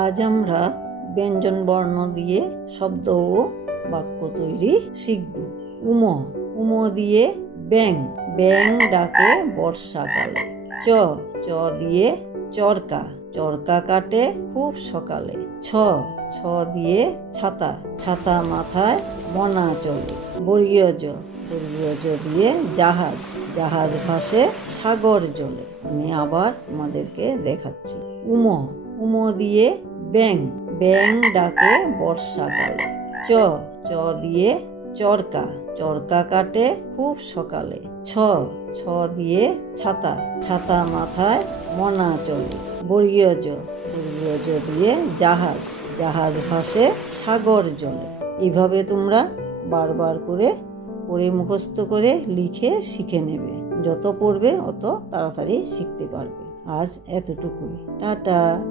আজ আমরা ব্যঞ্জন বর্ণ দিয়ে শব্দ ও বাক্য তৈরি শিখব। উম, উম দিয়ে ব্যাং, ব্যাং ডাকে বর্ষাকালে। চ, চ দিয়ে চরকা, চরকা কাটে খুব সকালে। ছ, ছ দিয়ে ছাতা, ছাতা মাথায় মনা চলে। বর্গীয় জ, বর্গীয় জ দিয়ে জাহাজ, জাহাজ ভাসে সাগর জলে। আমি আবার তোমাদেরকে দেখাচ্ছি। উম, উম দিয়ে ব্যাং, ব্যাং ডাকে বর্ষাকালে। চ, চ দিয়ে চরকা, চরকা কাটে খুব সকালে। ছ, ছ দিয়ে ছাতা, ছাতা মাথায় মনা চলে। বর্গীয় জ, বর্গীয় জ দিয়ে জাহাজ, জাহাজ ভাসে সাগর জলে। এইভাবে তোমরা বারবার করে পড়ে মুখস্থ করে লিখে শিখে নেবে। যত পড়বে অত তাড়াতাড়ি শিখতে পারবে। আজ এতটুকুই। টাটা।